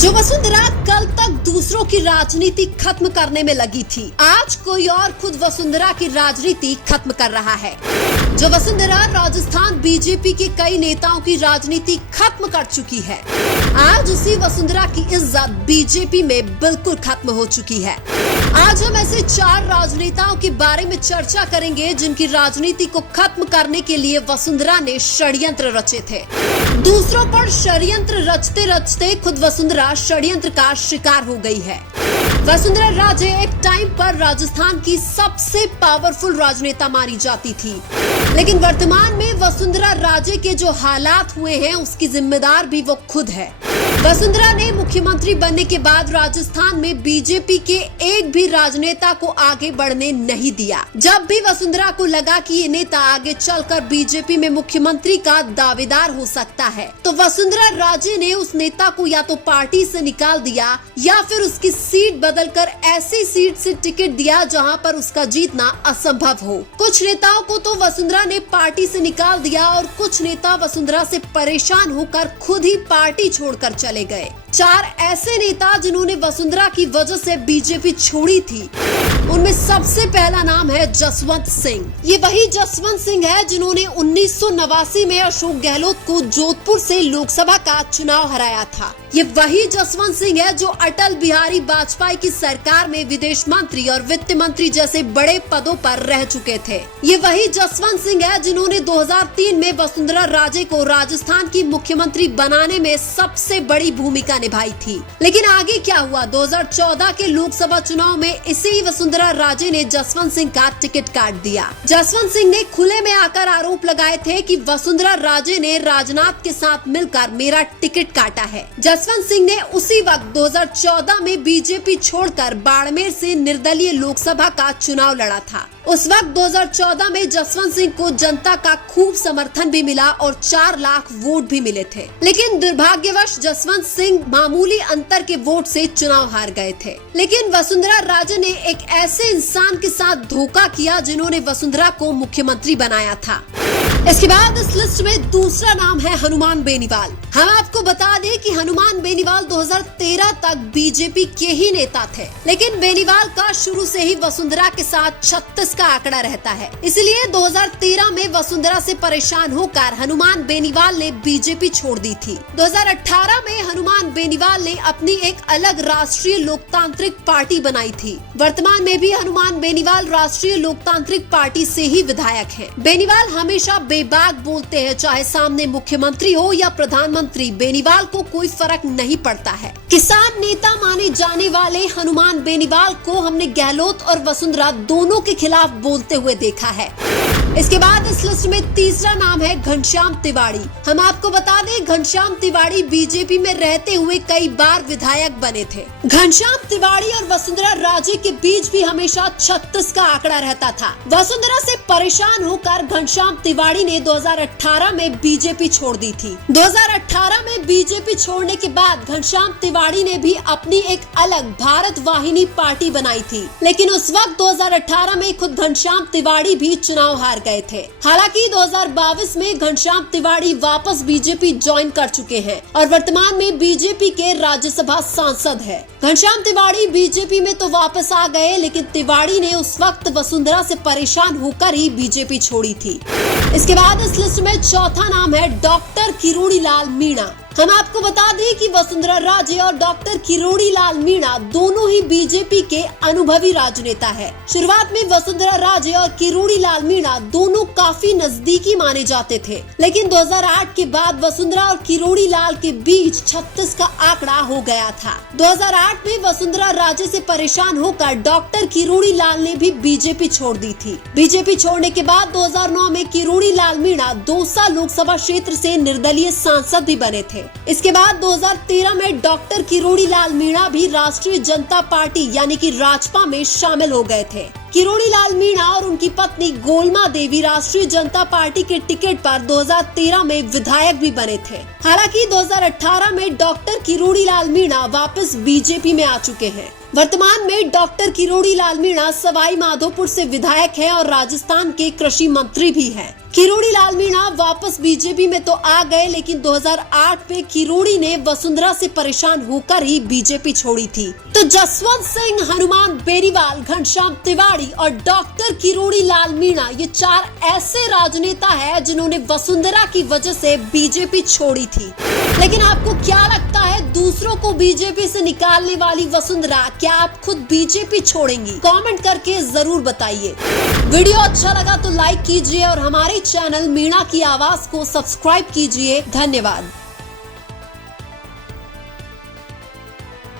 जो वसुंधरा कल तक दूसरों की राजनीति खत्म करने में लगी थी, आज कोई और खुद वसुंधरा की राजनीति खत्म कर रहा है। जो वसुंधरा राजस्थान बीजेपी के कई नेताओं की राजनीति खत्म कर चुकी है, आज उसी वसुंधरा की इज्जत बीजेपी में बिल्कुल खत्म हो चुकी है। आज हम ऐसे 4 राजनेताओं के बारे में चर्चा करेंगे जिनकी राजनीति को खत्म करने के लिए वसुंधरा ने षड्यंत्र रचे थे। दूसरों पर षड्यंत्र रचते रचते खुद वसुंधरा षड्यंत्र का शिकार हो गई है। वसुंधरा राजे एक टाइम पर राजस्थान की सबसे पावरफुल राजनेता मानी जाती थी, लेकिन वर्तमान में वसुंधरा राजे के जो हालात हुए हैं उसकी जिम्मेदार भी वो खुद है। वसुंधरा ने मुख्यमंत्री बनने के बाद राजस्थान में बीजेपी के एक भी राजनेता को आगे बढ़ने नहीं दिया। जब भी वसुंधरा को लगा कि ये नेता आगे चलकर बीजेपी में मुख्यमंत्री का दावेदार हो सकता है, तो वसुंधरा राजे ने उस नेता को या तो पार्टी से निकाल दिया या फिर उसकी सीट बदलकर ऐसी सीट से टिकट दिया जहां पर उसका जीतना असंभव हो। कुछ नेताओं को तो वसुंधरा ने पार्टी से निकाल दिया और कुछ नेता वसुंधरा से परेशान होकर खुद ही पार्टी छोड़कर चले गए। 4 ऐसे नेता जिन्होंने वसुंधरा की वजह से बीजेपी छोड़ी थी, उनमें सबसे पहला नाम है जसवंत सिंह। ये वही जसवंत सिंह है जिन्होंने 1989 में अशोक गहलोत को जोधपुर से लोकसभा का चुनाव हराया था। ये वही जसवंत सिंह है जो अटल बिहारी वाजपेयी की सरकार में विदेश मंत्री और वित्त मंत्री जैसे बड़े पदों पर रह चुके थे। ये वही जसवंत सिंह है जिन्होंने 2003 में वसुंधरा राजे को राजस्थान की मुख्यमंत्री बनाने में सबसे बड़ी भूमिका निभाई थी। लेकिन आगे क्या हुआ? 2014 के लोकसभा चुनाव में इसी वसुंधरा राजे ने जसवंत सिंह का टिकट काट दिया। जसवंत सिंह ने खुले में आकर आरोप लगाए थे कि वसुंधरा राजे ने राजनाथ के साथ मिलकर मेरा टिकट काटा है। जसवंत सिंह ने उसी वक्त 2014 में बीजेपी छोड़कर बाड़मेर से निर्दलीय लोकसभा का चुनाव लड़ा था। उस वक्त 2014 में जसवंत सिंह को जनता का खूब समर्थन भी मिला और 4 लाख वोट भी मिले थे। लेकिन दुर्भाग्यवश जसवंत सिंह मामूली अंतर के वोट से चुनाव हार गए थे। लेकिन वसुंधरा राजे ने एक ऐसे इंसान के साथ धोखा किया जिन्होंने वसुंधरा को मुख्यमंत्री बनाया था। इसके बाद इस लिस्ट में दूसरा नाम है हनुमान बेनीवाल। हम आपको बता दें कि हनुमान बेनीवाल 2013 तक बीजेपी के ही नेता थे, लेकिन बेनीवाल का शुरू से ही वसुंधरा के साथ 36 का आंकड़ा रहता है। इसलिए 2013 में वसुंधरा से परेशान होकर हनुमान बेनीवाल ने बीजेपी छोड़ दी थी। 2018 में हनुमान बेनीवाल ने अपनी एक अलग राष्ट्रीय लोकतांत्रिक पार्टी बनाई थी। वर्तमान में भी हनुमान बेनीवाल राष्ट्रीय लोकतांत्रिक पार्टी से ही विधायक हैं। बेनीवाल हमेशा बेबाक बोलते हैं, चाहे सामने मुख्यमंत्री हो या प्रधानमंत्री, बेनीवाल को कोई फर्क नहीं पड़ता है। किसान नेता माने जाने वाले हनुमान बेनीवाल को हमने गहलोत और वसुंधरा दोनों के खिलाफ बोलते हुए देखा है। इसके बाद इस लिस्ट में तीसरा नाम है घनश्याम तिवारी। हम आपको बता दें, घनश्याम तिवारी बीजेपी में रहते हुए कई बार विधायक बने थे। घनश्याम तिवारी और वसुंधरा राजे के बीच भी हमेशा 36 का आंकड़ा रहता था। वसुंधरा से परेशान होकर घनश्याम तिवारी ने 2018 में बीजेपी छोड़ दी थी। 2018 में बीजेपी छोड़ने के बाद घनश्याम तिवारी ने भी अपनी एक अलग भारत वाहिनी पार्टी बनाई थी, लेकिन उस वक्त 2018 में खुद घनश्याम तिवारी भी चुनाव हार गए थे। हालांकि 2022 में घनश्याम तिवारी वापस बीजेपी ज्वाइन कर चुके हैं और वर्तमान में बीजेपी के राज्यसभा सांसद है। घनश्याम तिवारी बीजेपी में तो वापस आ गए, लेकिन तिवारी ने उस वक्त वसुंधरा से परेशान होकर ही बीजेपी छोड़ी थी। इसके बाद इस लिस्ट में चौथा नाम है डॉक्टर किरोड़ी लाल मीणा। हम आपको बता दें कि वसुंधरा राजे और डॉक्टर किरोड़ी लाल मीणा दोनों ही बीजेपी के अनुभवी राजनेता है। शुरुआत में वसुंधरा राजे और किरोड़ी लाल मीणा दोनों काफी नजदीकी माने जाते थे, लेकिन 2008 के बाद वसुंधरा और किरोड़ी लाल के बीच 36 का आंकड़ा हो गया था। 2008 में वसुंधरा राजे से परेशान होकर डॉक्टर किरोड़ी लाल ने भी बीजेपी छोड़ दी थी। बीजेपी छोड़ने के बाद 2009 में किरोड़ी लाल मीणा दौसा लोकसभा क्षेत्र से निर्दलीय सांसद भी बने थे। इसके बाद 2013 में डॉक्टर किरोड़ी लाल मीणा भी राष्ट्रीय जनता पार्टी यानी कि राजपा में शामिल हो गए थे। किरोड़ी लाल मीणा और उनकी पत्नी गोलमा देवी राष्ट्रीय जनता पार्टी के टिकट पर 2013 में विधायक भी बने थे। हालांकि 2018 में डॉक्टर किरोड़ी लाल मीणा वापस बीजेपी में आ चुके हैं। वर्तमान में डॉक्टर किरोड़ी लाल मीणा सवाई माधोपुर से विधायक हैं और राजस्थान के कृषि मंत्री भी हैं। किरोड़ी लाल मीणा वापस बीजेपी में तो आ गए, लेकिन 2008 में किरोड़ी ने वसुंधरा से परेशान होकर ही बीजेपी छोड़ी थी। तो जसवंत सिंह, हनुमान बेनीवाल, घनश्याम तिवारी और डॉक्टर किरोड़ी लाल मीणा, ये 4 ऐसे राजनेता हैं जिन्होंने वसुंधरा की वजह से बीजेपी छोड़ी थी। लेकिन आपको क्या लगता है, दूसरों को बीजेपी से निकालने वाली वसुंधरा क्या आप खुद बीजेपी छोड़ेंगी? कमेंट करके जरूर बताइए। वीडियो अच्छा लगा तो लाइक कीजिए और हमारे चैनल मीणा की आवाज को सब्सक्राइब कीजिए। धन्यवाद।